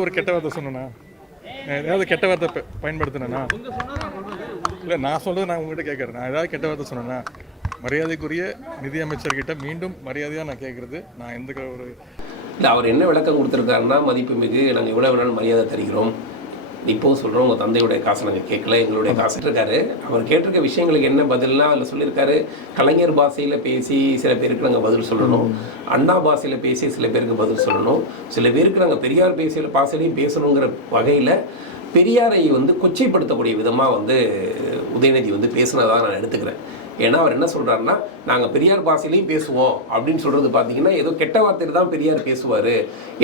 ஏதாவது ஒரு கெட்ட வார்த்தை சொன்னேனா? நான் ஏதாவது கெட்ட வார்த்தை ப- இல்லை நான் சொல்றது நான் உங்ககிட்ட கேட்குறேன். நான் ஏதாவது கெட்ட வார்த்தை சொன்னேன்னா மரியாதைக்குரிய நிதியமைச்சர்கிட்ட மீண்டும் மரியாதையாக நான் கேட்குறது. நான் எந்த ஒரு இல்லை அவர் என்ன விளக்கம் கொடுத்துருக்காருன்னா மதிப்புமிகு நாங்கள் எவ்வளோ வேணாலும் மரியாதை தருகிறோம். இப்போவும் சொல்கிறோம் உங்கள் தந்தையுடைய காசு நாங்கள் கேட்கல எங்களுடைய காசு இருக்காரு. அவர் கேட்டிருக்க விஷயங்களுக்கு என்ன பதில்னா அதில் சொல்லியிருக்காரு கலைஞர் பாஷையில் பேசி சில பேருக்கு நாங்கள் பதில் சொல்லணும். அண்ணா பாஷையில் பேசி சில பேருக்கு பதில் சொல்லணும். சில பேருக்கு நாங்கள் பெரியார் பேசையில் பாசையிலையும் பேசணுங்கிற வகையில் பெரியாரை வந்து கொச்சைப்படுத்தக்கூடிய விதமாக வந்து உதயநிதி வந்து பேசுனதாக நான் எடுத்துக்கிறேன். ஏன்னா அவர் என்ன சொல்கிறாருன்னா நாங்கள் பெரியார் பாசையிலையும் பேசுவோம். அப்படின்னு சொல்கிறது பார்த்தீங்கன்னா ஏதோ கெட்ட வார்த்தையில் தான் பெரியார் பேசுவார்.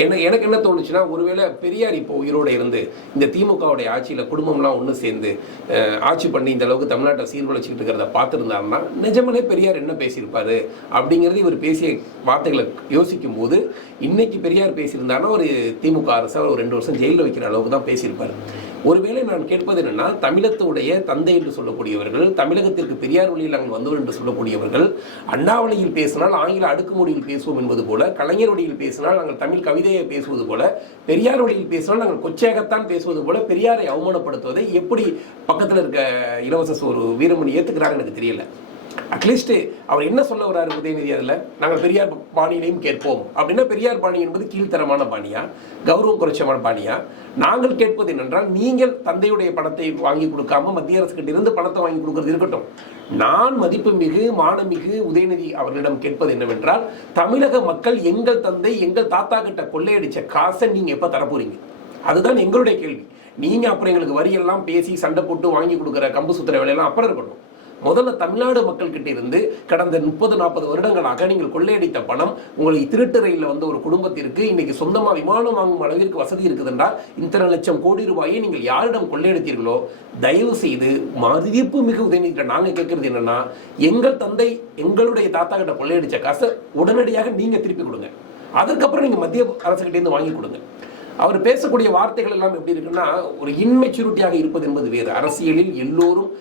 என்ன எனக்கு என்ன தோணுச்சுன்னா ஒருவேளை பெரியார் இப்போ உயிரோட இருந்து இந்த திமுகவுடைய ஆட்சியில் குடும்பம்லாம் ஒன்று சேர்ந்து ஆட்சி பண்ணி இந்த அளவுக்கு தமிழ்நாட்டை சீர்குலைச்சிக்கிட்டு இருக்கிறத பார்த்துருந்தாருன்னா நிஜமலே பெரியார் என்ன பேசியிருப்பாரு? அப்படிங்கிறது இவர் பேசிய வார்த்தைகளை யோசிக்கும் போது இன்னைக்கு பெரியார் பேசியிருந்தாருன்னா ஒரு திமுக அரசு அவர் ஒரு ரெண்டு வருஷம் ஜெயிலில் வைக்கிற அளவுக்கு தான் பேசியிருப்பாரு. ஒருவேளை நான் கேட்பது என்னென்னா தமிழத்துடைய தந்தை என்று சொல்லக்கூடியவர்கள் தமிழகத்திற்கு பெரியார் வழியில் நாங்கள் வந்தோம் என்று சொல்லக்கூடியவர்கள் அண்ணாவளியில் பேசினால் ஆங்கில அடுக்குமொழியில் பேசுவோம் என்பது போல கலைஞர் வழியில் பேசினால் நாங்கள் தமிழ் கவிதையை பேசுவது போல பெரியார் வழியில் பேசினால் நாங்கள் கொச்சையாகத்தான் பேசுவது போல பெரியாரை அவமானப்படுத்துவதை எப்படி பக்கத்தில் இருக்க இலவச ஒரு வீரமணி ஏற்றுக்கிறாங்க எனக்கு தெரியல. அட்லீஸ்ட் அவர் என்ன சொல்ல வர்றாரு உதயநிதி அதில்? நாங்கள் பெரியார் பாணியிலையும் கேட்போம். அப்படின்னா பெரியார் பாணி என்பது கீழ்த்தரமான பாணியா? கௌரவம் குறைச்சமான பாணியா? நாங்கள் கேட்பது என்னென்றால் நீங்கள் தந்தையுடைய பணத்தை வாங்கி கொடுக்காம மத்திய அரசுக்கிட்ட இருந்து பணத்தை வாங்கி கொடுக்கறது இருக்கட்டும். நான் மதிப்புமிகு மானமிகு உதயநிதி அவர்களிடம் கேட்பது என்னவென்றால் தமிழக மக்கள் எங்கள் தந்தை எங்கள் தாத்தா கிட்ட கொள்ளையடிச்ச காசை நீங்கள் எப்போ தரப்போறீங்க? அதுதான் எங்களுடைய கேள்வி. நீங்கள் அப்புறம் எங்களுக்கு வரியெல்லாம் பேசி சண்டை போட்டு வாங்கி கொடுக்குற கம்பு சுத்துற வேலையெல்லாம் அப்புறம் இருக்கட்டும். முதல்ல தமிழ்நாடு மக்கள்கிட்ட இருந்து கடந்த முப்பது நாற்பது வருடங்களாக நீங்கள் கொள்ளையடித்த பணம் உங்களை திருட்டு ரயிலில் வந்த ஒரு குடும்பத்திற்கு இன்னைக்கு சொந்தமாக விமானம் வாங்கும் அளவிற்கு வசதி இருக்குதுன்றால் இத்தனை லட்சம் கோடி ரூபாயை நீங்கள் யாரிடம் கொள்ளையடித்தீர்களோ தயவு செய்து மதிப்பு மிகு உதயநிதிட்ட நாங்கள் கேட்கறது என்னன்னா எங்கள் தந்தை எங்களுடைய தாத்தா கிட்ட கொள்ளையடிச்ச காசை உடனடியாக நீங்கள் திருப்பி கொடுங்க. அதுக்கப்புறம் நீங்கள் மத்திய அரசுகிட்டேருந்து வாங்கி கொடுங்க. அவர் பேசக்கூடிய வார்த்தைகள் எல்லாம் எப்படி இருக்குன்னா ஒரு இன்மெச்சூரிட்டியாக இருப்பது என்பது வேறு. அரசியலில் எல்லோரும்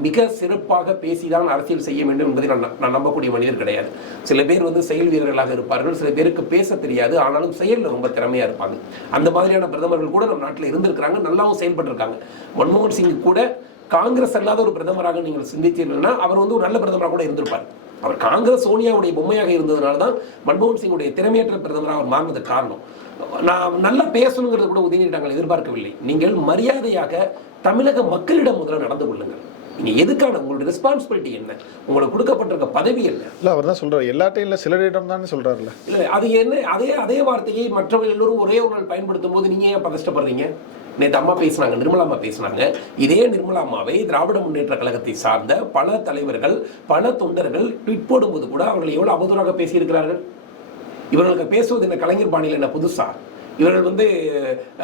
மிக சிறப்பாக பேசிதான் அரசியல் செய்ய வேண்டும் என்பதை நான் ந- நான் நம்பக்கூடிய மனிதர் கிடையாது. சில பேர் வந்து செயல் வீரர்களாக இருப்பார்கள் சில பேருக்கு பேச தெரியாது ஆனாலும் செயலில் ரொம்ப திறமையாக இருப்பாங்க. அந்த மாதிரியான பிரதமர்கள் கூட நம்ம நாட்டில் இருந்திருக்கிறாங்க நல்லாவும் செயல்பட்டிருக்காங்க. மன்மோகன் சிங் கூட காங்கிரஸ் அல்லாத ஒரு பிரதமராக நீங்கள் சிந்தித்தீர்கள்னா அவர் வந்து ஒரு நல்ல பிரதமராக கூட இருந்திருப்பார். அவர் காங்கிரஸ் சோனியாவுடைய பொம்மையாக இருந்ததுனால தான் மன்மோகன் சிங்குடைய திறமையற்ற பிரதமராக அவர் மாறினதுக்கு காரணம். நான் நல்லா பேசணுங்கிறது கூட உதயநிதி நாங்கள் எதிர்பார்க்கவில்லை. நீங்கள் மரியாதையாக தமிழக மக்களிடம் முதல்ல நடந்து கொள்ளுங்கள். நீங்க எதுக்கான உங்களுடைய ரெஸ்பான்சிபிலிட்டி என்ன? உங்களுக்கு கொடுக்கப்பட்டிருக்க பதவி என்ன? இல்லை அவர் தான் சொல்றாரு. எல்லாட்டையும் இல்லை சிலரிடம் தானே சொல்றாருல்ல. இல்ல அது என்ன அதே அதே வார்த்தையை மற்றவர்கள் எல்லோரும் ஒரே ஒரு நாள் பயன்படுத்தும் போது நீங்க ஏன் பதஷ்டப்படுறீங்க? நேற்று அம்மா பேசினாங்க நிர்மலா அம்மா பேசினாங்க. இதே நிர்மலா அம்மாவை திராவிட முன்னேற்ற கழகத்தை சார்ந்த பல தலைவர்கள் பல தொண்டர்கள் ட்விட் போடும்போது கூட அவர்கள் எவ்வளவு அவதூறாக பேசியிருக்கிறார்கள்? இவர்களுக்கு பேசுவது என்ன கலைஞர் பாணியில் என்ன புதுசா? இவர்கள் வந்து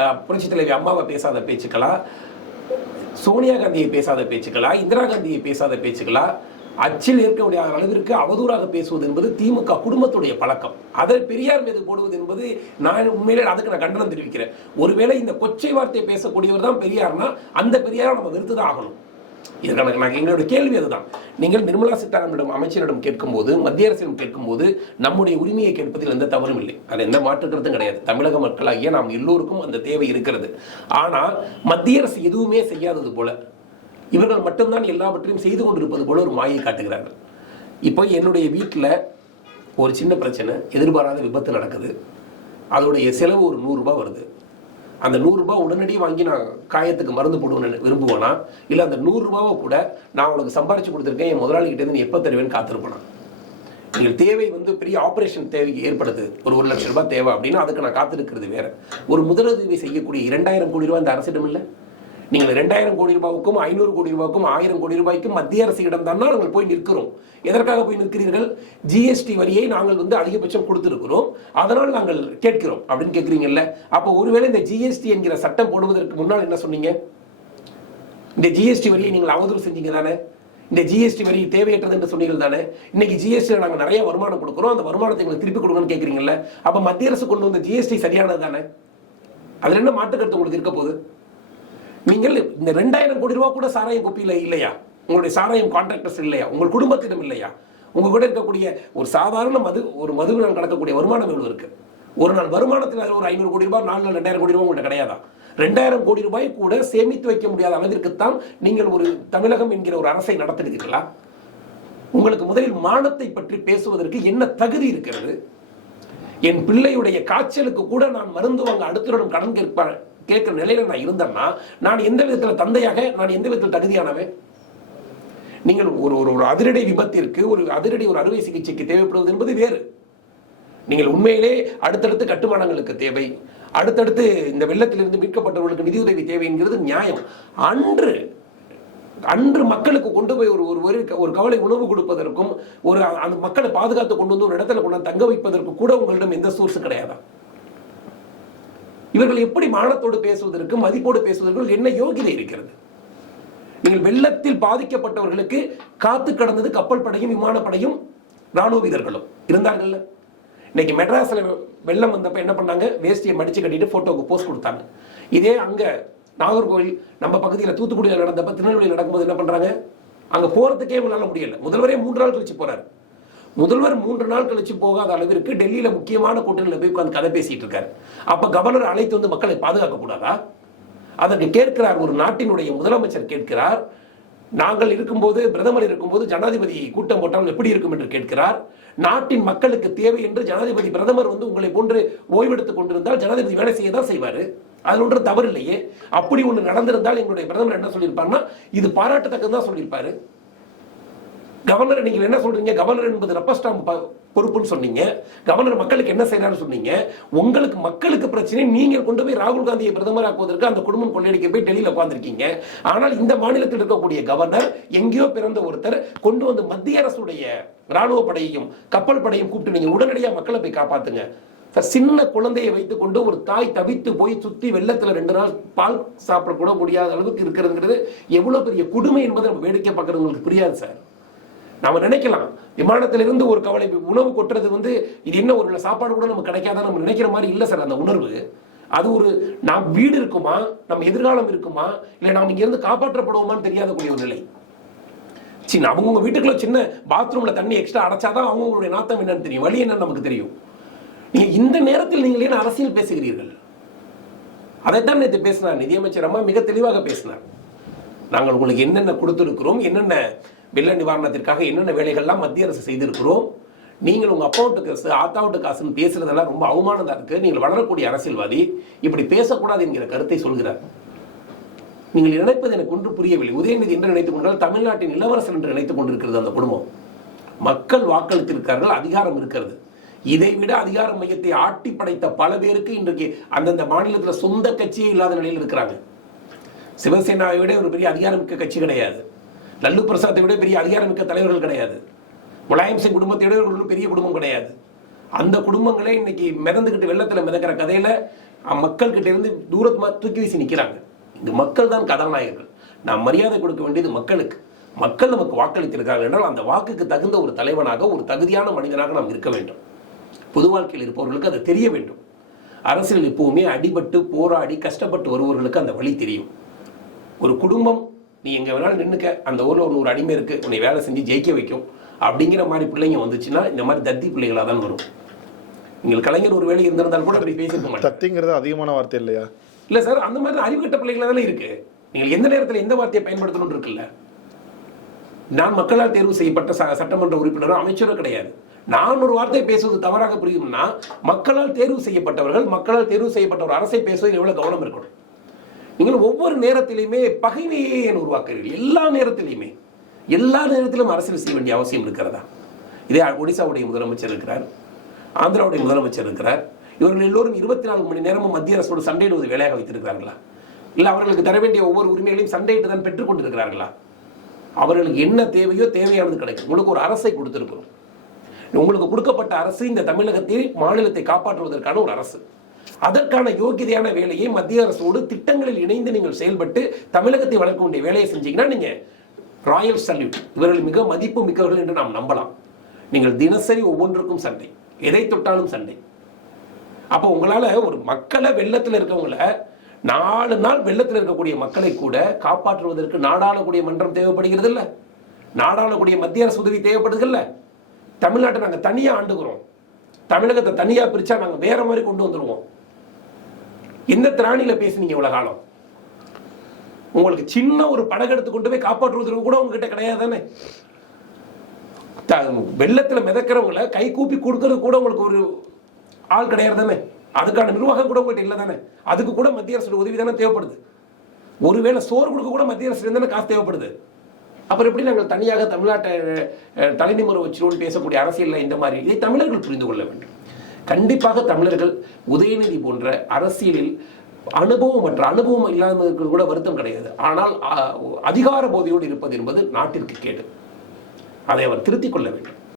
அஹ், புரட்சித் தலைவி அம்மாவை பேசாத பேச்சுக்களா? சோனியா காந்தியை பேசாத பேச்சுக்களா? இந்திரா காந்தியை பேசாத பேச்சுக்களா? அச்சில் இருக்க முடியாத அளவிற்கு அவதூறாக பேசுவது என்பது திமுக குடும்பத்துடைய பழக்கம். அதை பெரியார் மீது போடுவது என்பது நான் உண்மையிலே அதுக்கு நான் கண்டனம் தெரிவிக்கிறேன். ஒருவேளை இந்த கொச்சை வார்த்தையை பேசக்கூடியவர் தான் பெரியார்னா அந்த பெரியாரை நம்ம வெறுத்து தான் ஆகணும். இதனால் நாங்கள் எங்களுடைய கேள்வி அதுதான். நீங்கள் நிர்மலா சீதாராமனிடம் அமைச்சரிடம் கேட்கும்போது மத்திய அரசிடம் கேட்கும்போது நம்முடைய உரிமையை கேட்பதில் எந்த தவறும் இல்லை. அது எந்த மாற்றுக்கிறதும் கிடையாது. தமிழக மக்களாகிய நாம் எல்லோருக்கும் அந்த தேவை இருக்கிறது. ஆனால் மத்திய அரசு எதுவுமே செய்யாதது போல இவர்கள் மட்டும்தான் எல்லாவற்றையும் செய்து கொண்டிருப்பது போல ஒரு மாயை காட்டுகிறார்கள். இப்போ என்னுடைய வீட்டில் ஒரு சின்ன பிரச்சனை எதிர்பாராத விபத்து நடக்குது. அதோடைய செலவு ஒரு நூறுரூபா வருது. அந்த நூறுரூபா உடனடியாக வாங்கி நான் காயத்துக்கு மருந்து போடுவேன்னு விரும்புவேனா? இல்லை அந்த நூறுரூபாவை கூட நான் உனக்கு சம்பாரிச்சு கொடுத்துருக்கேன் என் முதலாளிகிட்ட இருந்து நீ எப்போ தருவேன்னு காத்திருப்பேனா? நீங்கள் தேவை வந்து பெரிய ஆப்ரேஷன் தேவைக்கு ஏற்படுது. ஒரு ஒரு லட்சம் ரூபாய் தேவை அப்படின்னா அதுக்கு நான் காத்திருக்கிறது வேற. ஒரு முதலுதவி செய்யக்கூடிய இரண்டாயிரம் கோடி ரூபாய் இந்த அரசிடம் இல்லை நீங்கள் ரெண்டாயிரம் கோடி ரூபாய்க்கும் ஐநூறு கோடி ரூபாய்க்கும் ஆயிரம் கோடி ரூபாய்க்கும் மத்திய அரசிடம் தான் நாங்கள் போய் நிற்கிறோம். எதற்காக போய் நிற்கிறீர்கள்? ஜிஎஸ்டி வரியை நாங்கள் வந்து அதிகபட்சம் கொடுத்திருக்கிறோம். அதனால் நாங்கள் கேட்கிறோம். அப்படின்னு கேட்குறீங்கல்ல? அப்போ ஒருவேளை இந்த ஜிஎஸ்டி என்கிற சட்டம் போடுவதற்கு முன்னால் என்ன சொன்னீங்க? இந்த ஜிஎஸ்டி வரியை நீங்கள் அவதூறு செஞ்சீங்க தானே? இந்த ஜிஎஸ்டி வரி தேவையற்றது என்று சொன்னீங்க தானே? இன்னைக்கு ஜிஎஸ்டியில் நாங்கள் நிறைய வருமானம் கொடுக்குறோம். அந்த வருமானத்தை எங்களுக்கு திருப்பி கொடுங்கன்னு கேட்குறீங்கல்ல? அப்போ மத்திய அரசு கொண்டு வந்த ஜிஎஸ்டி சரியானது தானே? அதில் என்ன மாற்றுக்கருத்து உங்களுக்கு இருக்க போகுது? நீங்கள் இந்த ரெண்டாயிரம் கோடி ரூபா கூட சாராயம் குப்பியில் இல்லையா? உங்களுடைய சாராயம் கான்ட்ராக்டர்ஸ் இல்லையா? உங்கள் குடும்பத்திடம் இல்லையா? உங்கள் கூட இருக்கக்கூடிய ஒரு சாதாரண மது ஒரு மதுவினம் கடக்கக்கூடிய வருமானம் எவ்வளோ இருக்குது ஒரு நாள் வருமானத்தில் அதில் ஒரு ஐநூறு கோடி ரூபாய் நாலு நாள் ரெண்டாயிரம் கோடி ரூபாய் உங்கள்கிட்ட கிடையாதா? ரெண்டாயிரம் கோடி ரூபாய் கூட சேமித்து வைக்க முடியாத அளவிற்குத்தான் நீங்கள் ஒரு தமிழகம் என்கிற ஒரு அரசை நடத்திருக்கிறீர்களா உங்களுக்கு முதலில் மானத்தை பற்றி பேசுவதற்கு என்ன தகுதி இருக்கிறது? என் பிள்ளையுடைய காய்ச்சலுக்கு கூட நான் மருந்து வாங்க அடுத்தருடன் கடன் கேட்பேன் கேட்குற நிலையில நான் இருந்தேன்னா நான் எந்த விதத்தில் தந்தையாக நான் எந்த விதத்தில் தகுதியானவன்? நீங்கள் ஒரு ஒரு ஒரு அதிரடி விபத்திற்கு ஒரு அதிரடி ஒரு அறுவை சிகிச்சைக்கு தேவைப்படுவது என்பது வேறு. நீங்கள் உண்மையிலே அடுத்தடுத்து கட்டுமானங்களுக்கு தேவை. அடுத்தடுத்து இந்த வெள்ளத்திலிருந்து மீட்கப்பட்டவர்களுக்கு நிதியுதவி தேவைங்கிறது நியாயம். அன்று அன்று மக்களுக்கு கொண்டு போய் ஒரு ஒரு ஒரு ஒரு கவலை உணவு கொடுப்பதற்கும் ஒரு அந்த மக்களை பாதுகாத்து கொண்டு வந்து ஒரு இடத்துல கொண்டு தங்க வைப்பதற்கு கூட உங்களிடம் எந்த சோர்ஸும் கிடையாதான் இவர்கள் எப்படி மானத்தோடு பேசுவதற்கு மதிப்போடு பேசுவதற்கு என்ன யோகிதை இருக்கிறது? நீங்கள் வெள்ளத்தில் பாதிக்கப்பட்டவர்களுக்கு காத்து கடந்தது கப்பல் படையும் விமானப்படையும் ராணுவ வீரர்களும் இருந்தாங்கல்ல இன்னைக்கு மெட்ராஸில் வெள்ளம் வந்தப்ப என்ன பண்ணாங்க? வேஷ்டியை மடிச்சு கட்டிட்டு ஃபோட்டோவுக்கு போஸ்ட் கொடுத்தாங்க. இதே அங்க நாகர்கோவில் நம்ம பகுதியில் தூத்துக்குடியில் நடந்தப்ப திருநெல்வேலியில் நடக்கும்போது என்ன பண்றாங்க? அங்கே போறதுக்கே உங்களால முடியல. முதல்வரே மூன்று நாள் கழிச்சு போறாரு. முதல்வர் மூன்று நாள் கழிச்சு போகாத அளவிற்கு டெல்லியில முக்கியமான கூட்டணியில் போய் உட்கார்ந்து கதை பேசிட்டு இருக்காரு. அப்ப கவர்னர் அழைத்து வந்து மக்களை பாதுகாக்க கூடாதா? அதற்கு கேட்கிறார் ஒரு நாட்டினுடைய முதலமைச்சர் கேட்கிறார். நாங்கள் இருக்கும்போது பிரதமர் இருக்கும்போது ஜனாதிபதி கூட்டம் போட்டால் எப்படி இருக்கும் என்று கேட்கிறார். நாட்டின் மக்களுக்கு தேவை என்று ஜனாதிபதி பிரதமர் வந்து உங்களை போன்று ஓய்வெடுத்துக் கொண்டிருந்தால் ஜனாதிபதி வேலை செய்ய தான் செய்வார். அதில் ஒன்றும் தவறு இல்லையே. அப்படி ஒன்று நடந்திருந்தால் எங்களுடைய பிரதமர் என்ன சொல்லியிருப்பாருன்னா இது பாராட்டத்தக்கதான் சொல்லியிருப்பாரு. கவர்னர் நீங்கள் என்ன சொல்றீங்க? கவர்னர் என்பது ரப்பர் ஸ்டாம்ப் பொறுப்புன்னு சொன்னீங்க. கவர்னர் மக்களுக்கு என்ன செய்யறாரு சொன்னீங்க. உங்களுக்கு மக்களுக்கு பிரச்சனை நீங்கள் கொண்டு போய் ராகுல் காந்தியை பிரதமராக்குவதற்கு அந்த குடும்பம் கொள்ளையடிக்க போய் டெல்லியில் உட்காந்துருக்கீங்க ஆனால் இந்த மாநிலத்தில் இருக்கக்கூடிய கவர்னர் எங்கேயோ பிறந்த ஒருத்தர் கொண்டு வந்து மத்திய அரசுடைய ராணுவ படையையும் கப்பல் படையும் கூப்பிட்டு நீங்க உடனடியாக மக்களை போய் காப்பாத்துங்க. சின்ன குழந்தையை வைத்துக்கொண்டு ஒரு தாய் தவித்து போய் சுத்தி வெள்ளத்துல ரெண்டு நாள் பால் சாப்பிட கூட முடியாத அளவுக்கு இருக்கிறதுங்கிறது எவ்வளவு பெரிய கொடுமை என்பதை நம்ம வேடிக்கை பார்க்கறவங்களுக்கு புரியாது சார். நாம நினைக்கலாம். விமானத்திலிருந்து ஒரு கவலை உணவு கொட்டுறது வந்து இது என்ன ஒரு சாப்பாடு கூட நமக்கு கிடைக்காத நம்ம நினைக்கிற மாதிரி இல்லை சார் அந்த உணர்வு. அது ஒரு நாம் வீடு இருக்குமா? நம்ம எதிர்காலம் இருக்குமா? இல்லை நாம் இங்கிருந்து காப்பாற்றப்படுவோமான்னு தெரியாத கூடிய ஒரு நிலை. சின்ன அவங்கவுங்க வீட்டுக்குள்ள சின்ன பாத்ரூம்ல தண்ணி எக்ஸ்ட்ரா அடைச்சாதான் அவங்களுடைய நாத்தம் என்னன்னு தெரியும். வழி என்னன்னு நமக்கு தெரியும். நீங்க இந்த நேரத்தில் நீங்கள் ஏன் அரசியல் பேசுகிறீர்கள்? அதைத்தான் நேற்று பேசினார் நிதியமைச்சர் அம்மா மிக தெளிவாக பேசினார். நாங்கள் உங்களுக்கு என்னென்ன கொடுத்துருக்கிறோம் என்னென்ன வெள்ள நிவாரணத்திற்காக என்னென்ன வேலைகள்லாம் மத்திய அரசு செய்திருக்கிறோம் நீங்கள் உங்கள் அப்பாவுட்டு காசு ஆத்தாவுட்டு காசுன்னு பேசுறதெல்லாம் ரொம்ப அவமானதாக இருக்குது நீங்கள் வளரக்கூடிய அரசியல்வாதி இப்படி பேசக்கூடாது என்கிற கருத்தை சொல்கிறார். நீங்கள் நினைப்பது எனக்கு ஒன்று புரியவில்லை. உதயநிதி என்று நினைத்துக் கொண்டால் தமிழ்நாட்டின் இளவரசர் என்று நினைத்துக் கொண்டிருக்கிறது அந்த குடும்பம். மக்கள் வாக்களித்திருக்கிறார்கள் அதிகாரம் இருக்கிறது. இதை விட அதிகார மையத்தை ஆட்டி படைத்த பல பேருக்கு இன்றைக்கு அந்தந்த மாநிலத்தில் சொந்த கட்சியே இல்லாத நிலையில் இருக்கிறாங்க. சிவசேனாவை விட ஒரு பெரிய அதிகாரமிக்க கட்சி கிடையாது. லல்லு பிரசாத்தை விட பெரிய அதிகாரம் மிக்க தலைவர்கள் கிடையாது. முலாயம் சிங் குடும்பத்தை விட ஒரு பெரிய குடும்பம் கிடையாது. அந்த குடும்பங்களே இன்னைக்கு மிதந்துக்கிட்டு வெள்ளத்தில் மிதக்கிற கதையில மக்கள்கிட்ட இருந்து தூரமா தூக்கி வீசி நிற்கிறாங்க இந்த மக்கள் தான் கதாநாயகர்கள். நாம் மரியாதை கொடுக்க வேண்டியது மக்களுக்கு. மக்கள் நமக்கு வாக்களித்திருக்காங்க என்றால் அந்த வாக்குக்கு தகுந்த ஒரு தலைவனாக ஒரு தகுதியான மனிதனாக நாம் இருக்க வேண்டும். பொது வாழ்க்கையில் இருப்பவர்களுக்கு அது தெரிய வேண்டும். அரசியல் எப்பவுமே அடிபட்டு போராடி கஷ்டப்பட்டு வருபவர்களுக்கு அந்த வழி தெரியும். ஒரு குடும்பம் நீ எங்க வேணாலும் நின்னுக்க. அந்த ஊர்ல ஒரு ஒரு அடிமை இருக்கு. உன்னை வேலை செஞ்சு ஜெயிக்க வைக்கும். அப்படிங்கிற மாதிரி பிள்ளைங்க வந்துச்சுன்னா இந்த மாதிரி தத்தி பிள்ளைகளாக தான் வரும். நீங்கள் கலைஞர் ஒரு வேலை இருந்திருந்தால் கூட அப்படி பேசியிருக்க மாட்டேன் தத்திங்கிறது அதிகமான வார்த்தை இல்லையா? இல்ல சார் அந்த மாதிரி அறிவு கட்ட பிள்ளைகளா தானே இருக்கு. நீங்கள் எந்த நேரத்தில் எந்த வார்த்தையை பயன்படுத்தணும் இருக்குல்ல? நான் மக்களால் தேர்வு செய்யப்பட்ட ச- சட்டமன்ற உறுப்பினரோ அமைச்சரோ கிடையாது. நான் ஒரு வார்த்தை பேசுவது தவறாக புரியும்னா மக்களால் தேர்வு செய்யப்பட்டவர்கள் மக்களால் தேர்வு செய்யப்பட்ட ஒரு அரசை பேசுவதில் எவ்வளவு கவனம் இருக்கணும்? நீங்கள் ஒவ்வொரு நேரத்திலையுமே பகைமையே உருவாக்குறீர்கள் எல்லா நேரத்திலையுமே. எல்லா நேரத்திலும் அரசியல் செய்ய வேண்டிய அவசியம் இருக்கிறதா? இதே ஒடிசாவுடைய முதலமைச்சர் இருக்கிறார். ஆந்திராவுடைய முதலமைச்சர் இருக்கிறார். இவர்கள் எல்லோரும் இருபத்தி நான்கு மணி நேரமும் மத்திய அரசோடு சண்டையிடுவது வேலையாக வைத்திருக்கிறார்களா? இல்லை அவர்களுக்கு தர வேண்டிய ஒவ்வொரு உரிமைகளையும் சண்டையிட்டு தான் பெற்றுக்கொண்டிருக்கிறார்களா அவர்களுக்கு என்ன தேவையோ தேவையானது கிடைக்கும். உங்களுக்கு ஒரு அரசை கொடுத்துருக்கிறோம். உங்களுக்கு கொடுக்கப்பட்ட அரசு இந்த தமிழகத்தில் மாநிலத்தை காப்பாற்றுவதற்கான ஒரு அரசு. அதற்கான யோகியதையான வேலையை மத்திய அரசோடு திட்டங்களில் இணைந்து நீங்கள் செயல்பட்டு தமிழகத்தை வளர்க்க வேண்டிய வேலையை செஞ்சீங்கன்னா நீங்க ராயல் சல்யூட். இவர்கள் மிக மதிப்பு மிக்கவர்கள் என்று நாம் நம்பலாம். நீங்கள் தினசரி ஒவ்வொன்றுக்கும் சண்டை. எதை தொட்டாலும் சண்டை. அப்போ உங்களால ஒரு மக்களை வெள்ளத்தில் இருக்கவங்கள நாலு நாள் வெள்ளத்தில் இருக்கக்கூடிய மக்களை கூட காப்பாற்றுவதற்கு நாடாளக்கூடிய மன்றம் தேவைப்படுகிறது இல்ல நாடாளக்கூடிய மத்திய அரசு உதவி தேவைப்படுது இல்லை தமிழ்நாட்டை நாங்கள் தனியாக ஆண்டுகிறோம். தமிழகத்தை தனியாக பிரித்தா நாங்கள் வேற மாதிரி கொண்டு வந்துருவோம். எந்த திராணியில் பேசுனீங்க இவ்வளோ காலம்? உங்களுக்கு சின்ன ஒரு படகு எடுத்து கொண்டு போய் காப்பாற்றுவதற்கு கூட உங்ககிட்ட கிடையாது தானே த- மிதக்கிறவங்கள கை கூப்பி கொடுக்கறது கூட உங்களுக்கு ஒரு ஆள் கிடையாது தானே அதுக்கான நிர்வாகம் கூட உங்ககிட்ட இல்லை தானே அதுக்கு கூட மத்திய அரசோட உதவி தானே தேவைப்படுது. ஒருவேளை சோறு கொடுக்க கூட மத்திய அரசு தானே காசு தேவைப்படுது. அப்புறம் எப்படி நாங்கள் தனியாக தமிழ்நாட்டை தலைநிமுறை தலைநிமிர பேசக்கூடிய அரசியலில் இந்த மாதிரி? இதை தமிழர்கள் புரிந்து கொள்ள வேண்டும். கண்டிப்பாக தமிழர்கள் உதயநிதி போன்ற அரசியலில் அனுபவம் மற்ற அனுபவம் இல்லாதவர்களுக்கு கூட வருத்தம் கிடையாது. ஆனால் அதிகார போதையோடு இருப்பது என்பது நாட்டிற்கு கேடு. அதை அவர் திருத்திக் கொள்ள வேண்டும்.